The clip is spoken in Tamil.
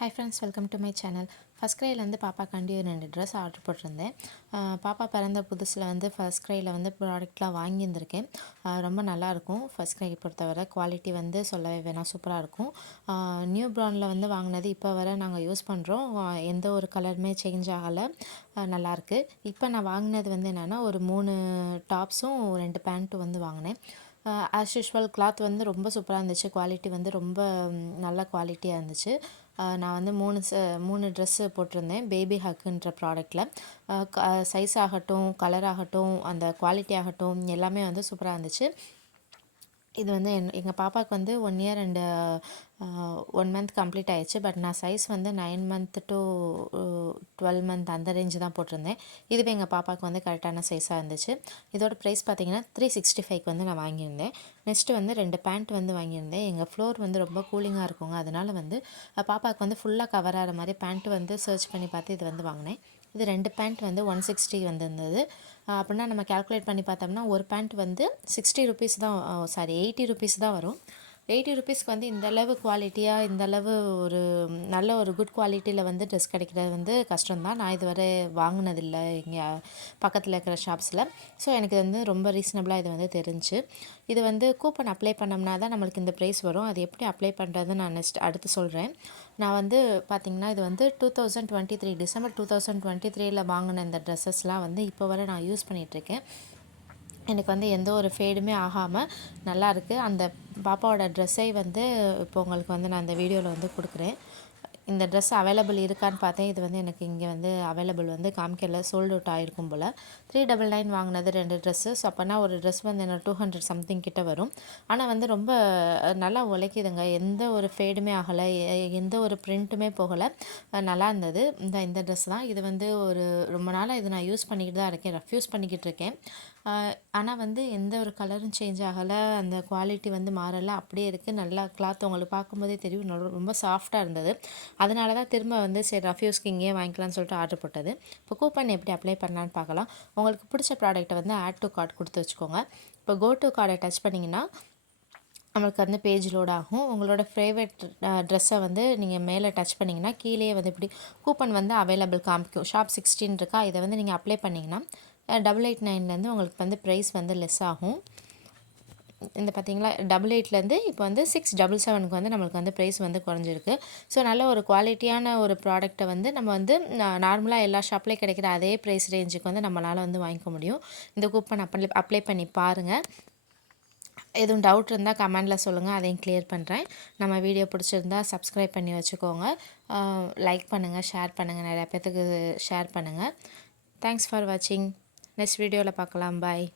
Hi friends, welcome to my channel. First cryல வந்து பாப்பாக்காண்டி ஒரு 2 ட்ரெஸ் ஆர்டர் போட்டிருந்தேன். பாப்பா பிறந்த புதுசில் வந்து ஃபர்ஸ்ட் க்ரையில் வந்து ப்ராடக்ட்லாம் வாங்கியிருந்திருக்கேன். ரொம்ப நல்லாயிருக்கும். ஃபர்ஸ்ட் க்ரை பொறுத்தவரை குவாலிட்டி வந்து சொல்லவே வேணாம், சூப்பராக இருக்கும். நியூ ப்ராண்டில் வந்து வாங்கினது இப்போ வரை நாங்கள் யூஸ் பண்ணுறோம். எந்த ஒரு கலருமே சேஞ்ச் ஆகலை, நல்லாயிருக்கு. இப்போ நான் வாங்கினது வந்து என்னென்னா ஒரு 3 டாப்ஸும் 2 பேண்ட்டும் வந்து வாங்கினேன். ஆஸ் யூஷுவல் கிளாத் வந்து ரொம்ப சூப்பராக இருந்துச்சு. குவாலிட்டி வந்து ரொம்ப நல்ல குவாலிட்டியாக இருந்துச்சு. நான் வந்து 3 ட்ரெஸ்ஸு போட்டிருந்தேன் பேபி ஹக்குன்ற ப்ராடக்ட்டில். சைஸ் ஆகட்டும், கலர் ஆகட்டும், அந்த குவாலிட்டி ஆகட்டும் எல்லாமே வந்து சூப்பராக இருந்துச்சு. இது வந்து எங்கள் பாப்பாவுக்கு வந்து 1 இயர் அண்டு 1 மந்த் கம்ப்ளீட் ஆயிடுச்சு. பட் நான் சைஸ் வந்து 9 மந்த் டு 12 மந்த் அந்த ரேஞ்சு தான் போட்டிருந்தேன். இதுவே எங்கள் பாப்பாவுக்கு வந்து கரெக்டான சைஸாக இருந்துச்சு. இதோட ப்ரைஸ் பார்த்தீங்கன்னா 365க்கு வந்து நான் வாங்கியிருந்தேன். நெக்ஸ்ட்டு வந்து 2 பேண்ட் வந்து வாங்கியிருந்தேன். எங்கள் ஃப்ளோர் வந்து ரொம்ப கூலிங்காக இருக்குங்க. அதனால் வந்து பாப்பாவுக்கு வந்து ஃபுல்லாக கவர் ஆகிற மாதிரி பேண்ட்டு வந்து சர்ச் பண்ணி பார்த்து இது வந்து வாங்கினேன். இது 2 பேண்ட் வந்து 160 வந்திருந்தது. அப்படின்னா நம்ம கேல்குலேட் பண்ணி பார்த்தோம்னா ஒரு பேண்ட் வந்து 60 ருபீஸ் தான், சாரி 80 ருபீஸ் தான் வரும். 80 ருபீஸ்க்கு வந்து இந்தளவு குவாலிட்டியாக, இந்தளவு ஒரு நல்ல ஒரு குட் குவாலிட்டியில் வந்து ட்ரெஸ் கிடைக்கிறது வந்து கஷ்டம்தான். நான் இதுவரை வாங்கினதில்லை இங்கே பக்கத்தில் இருக்கிற ஷாப்ஸில். ஸோ எனக்கு வந்து ரொம்ப ரீசனபிளாக இது வந்து தெரிஞ்சு. இது வந்து கூப்பன் அப்ளை பண்ணோம்னா தான் நம்மளுக்கு இந்த ப்ரைஸ் வரும். அது எப்படி அப்ளை பண்ணுறதுன்னு நான் அடுத்து சொல்கிறேன். நான் வந்து பார்த்திங்கன்னா இது வந்து 2023 டிசம்பர் 2023ல் வாங்கின இந்த ட்ரெஸ்ஸஸ்லாம் வந்து இப்போ வரை நான் யூஸ் பண்ணிகிட்ருக்கேன். எனக்கு வந்து எந்த ஒரு ஃபேடுமே ஆகாமல் நல்லாயிருக்கு. அந்த பாப்பாவோட ட்ரெஸ்ஸை வந்து இப்போ உங்களுக்கு வந்து நான் இந்த வீடியோவில் வந்து கொடுக்குறேன். இந்த ட்ரெஸ் அவைலபிள் இருக்கான்னு பார்த்தேன். இது வந்து எனக்கு இங்கே வந்து அவைலபிள் வந்து காமிக்கல, சோல்ட் அவுட் ஆகிருக்கும் போல். 399 வாங்கினது 2 ட்ரெஸ்ஸு. ஸோ அப்போனா ஒரு ட்ரெஸ் வந்து என்ன 200 சம்திங் கிட்ட வரும். ஆனால் வந்து ரொம்ப நல்லா உழைக்குதுங்க. எந்த ஒரு ஃபேடுமே ஆகலை, எந்த ஒரு பிரிண்ட்டுமே போகலை, நல்லா இருந்தது. இந்த ட்ரெஸ் தான். இது வந்து ஒரு ரொம்ப நாளாக இது நான் யூஸ் பண்ணிக்கிட்டு தான் இருக்கேன், ரஃப் யூஸ் பண்ணிக்கிட்டு இருக்கேன். ஆனால் வந்து எந்த ஒரு கலரும் சேஞ்ச் ஆகலை, அந்த குவாலிட்டி வந்து மாறலை, அப்படியே இருக்குது. நல்லா கிளாத் உங்களுக்கு பார்க்கும்போதே தெரியும், ரொம்ப சாஃப்டாக இருந்தது. அதனால தான் திரும்ப வந்து சரி ரஃப் யூஸ்க்கு இங்கேயே வாங்கிக்கலாம்னு சொல்லிட்டு ஆர்டர் போட்டது. இப்போ கூப்பன் எப்படி அப்ளை பண்ணலான்னு பார்க்கலாம். உங்களுக்கு பிடிச்ச ப்ராடக்ட்டை வந்து ஆட் டு கார்ட் கொடுத்து வச்சுக்கோங்க. இப்போ கோ டு கார்டை டச் பண்ணிங்கன்னா நம்மளுக்கு வந்து பேஜ் லோட் ஆகும். உங்களோட ஃபேவரட் ட்ரெஸ்ஸை வந்து நீங்கள் மேலே டச் பண்ணிங்கன்னா கீழே வந்து இப்படி கூப்பன் வந்து அவைலபிள் காமிக்கும். ஷாப் 16 இருக்கா, இதை வந்து நீங்கள் அப்ளை பண்ணிங்கன்னா 889 உங்களுக்கு வந்து ப்ரைஸ் வந்து லெஸ் ஆகும். இந்த பார்த்தீங்களா 88 இப்போ வந்து 677 வந்து நம்மளுக்கு வந்து ப்ரைஸ் வந்து குறைஞ்சிருக்கு. ஸோ நல்ல ஒரு குவாலிட்டியான ஒரு ப்ராடக்ட்டை வந்து நம்ம வந்து நார்மலாக எல்லா ஷாப்லேயும் கிடைக்கிற அதே ப்ரைஸ் ரேஞ்சுக்கு வந்து நம்மளால் வந்து வாங்கிக்க முடியும். இந்த கூப்பன் அப்ளை பண்ணி பாருங்கள். எதுவும் டவுட் இருந்தால் கமெண்டில் சொல்லுங்கள், அதையும் கிளியர் பண்ணுறேன். நம்ம வீடியோ பிடிச்சிருந்தா சப்ஸ்கிரைப் பண்ணி வச்சுக்கோங்க. லைக் பண்ணுங்கள், ஷேர் பண்ணுங்கள், நிறையா பேர்த்துக்கு ஷேர் பண்ணுங்கள். தேங்க்ஸ் ஃபார் வாட்சிங். நெக்ஸ்ட் வீடியோவில் பார்க்கலாம். பாய்.